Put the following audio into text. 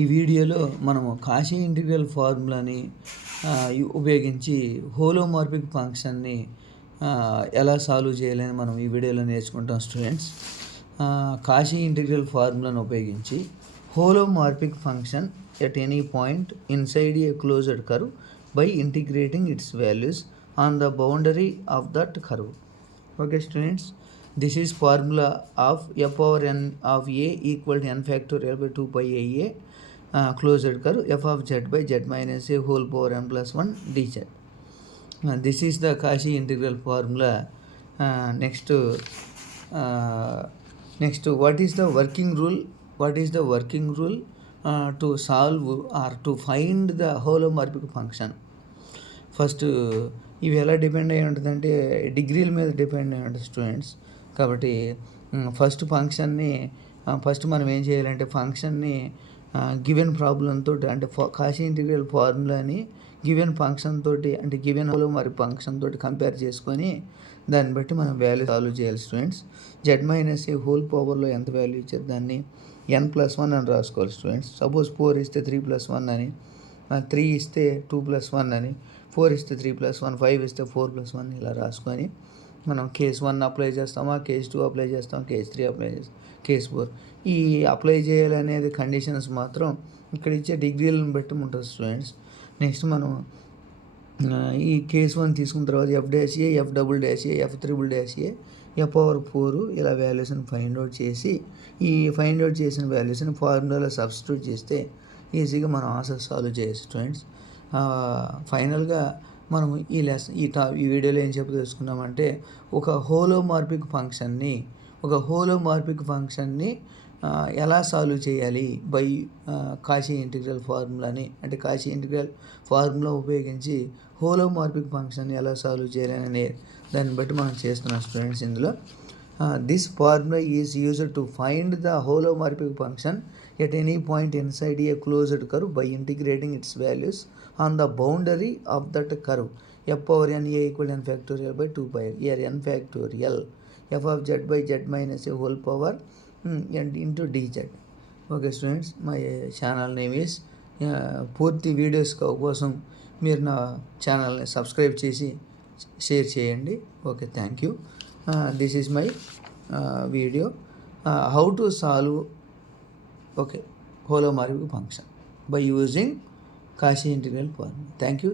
ఈ వీడియోలో మనము కాషీ ఇంటిగ్రల్ ఫార్ములాని ఉపయోగించి హోలోమార్ఫిక్ ఫంక్షన్ని ఎలా సాల్వ్ చేయాలని మనం ఈ వీడియోలో నేర్చుకుంటాం స్టూడెంట్స్. కాషీ ఇంటిగ్రల్ ఫార్ములాను ఉపయోగించి holomorphic function at any point inside a closed curve by integrating its values on the boundary of that curve. Okay students, this is formula of f power n of a equal to n factorial by 2 pi a closed curve f of z by z minus a whole power n plus 1 dz. This is the Cauchy integral formula. Next, what is the working rule? What is the working rule to solve or to find the holomorphic function? First ఇవి ఎలా depend అయ్యి ఉంటుందంటే డిగ్రీల మీద depend అయ్యి ఉంటుంది students. కాబట్టి first మనం ఏం చేయాలంటే ఫంక్షన్ని గివెన్ ప్రాబ్లం తోటి అంటే కాషీ ఇంటిగ్రల్ ఫార్ములాని గివెన్ ఫంక్షన్ తోటి అంటే గివెన్ హోలోమార్ఫిక్ ఫంక్షన్ తోటి కంపేర్ చేసుకొని దాన్ని బట్టి మనం వాల్యూ సాల్వ్ చేయాలి స్టూడెంట్స్. జెడ్ మైనస్ ఏ హోల్ పవర్లో ఎంత వాల్యూ ఇచ్చారు దాన్ని n+1 అని రాసుకోవాలి స్టూడెంట్స్. సపోజ్ 4 ఇస్తే 3+1 అని, 3 ఇస్తే 2+1 అని, 4 ఇస్తే 3+1, 5 ఇస్తే 4+1 ఇలా రాసుకొని మనం కేస్ 1 అప్లై చేస్తామా, కేస్ 2 అప్లై చేస్తాం, కేస్ 3 అప్లై చేస్తాం, కేస్ 4 ఈ అప్లై చేయాలనేది కండిషన్స్ మాత్రం ఇక్కడ ఇచ్చే డిగ్రీలను బట్టి ఉంటుంది స్టూడెంట్స్. నెక్స్ట్ మనం ఈ కేస్ 1 తీసుకున్న తర్వాత f', f', f', f⁴ ఇలా వాల్యూస్ని ఫైండ్ అవుట్ చేసి ఈ ఫైండ్ అవుట్ చేసిన వాల్యూస్ని ఫార్ములాలో సబ్స్టిట్యూట్ చేస్తే ఈజీగా మనం ఆన్సర్ సాల్వ్ చేయొచ్చు స్టూడెంట్స్. ఫైనల్గా మనం ఈ వీడియోలో ఏం తెలుసుకున్నామంటే ఒక హోలోమార్ఫిక్ ఫంక్షన్ని ఎలా సాల్వ్ చేయాలి బై కాషీ ఇంటిగ్రల్ ఫార్ములాని అంటే కాషీ ఇంటిగ్రల్ ఫార్ములా ఉపయోగించి హోలోమార్ఫిక్ ఫంక్షన్ని ఎలా సాల్వ్ చేయాలని దాన్ని బట్టి మనం చేస్తున్నాం స్టూడెంట్స్. ఇందులో this formula is used to find the holomorphic function at any point inside a closed curve by integrating its values on the boundary of that curve f power n a equal to n factorial by 2 pi here n factorial f of z by z minus a whole power n into dz. Okay students, my channel name is పూర్తి videos కోసం మీరు నా ఛానల్ని subscribe చేసి share చేయండి. Okay, thank you. This is my video how to solve holomorphic function by using Cauchy integral formula. Thank you.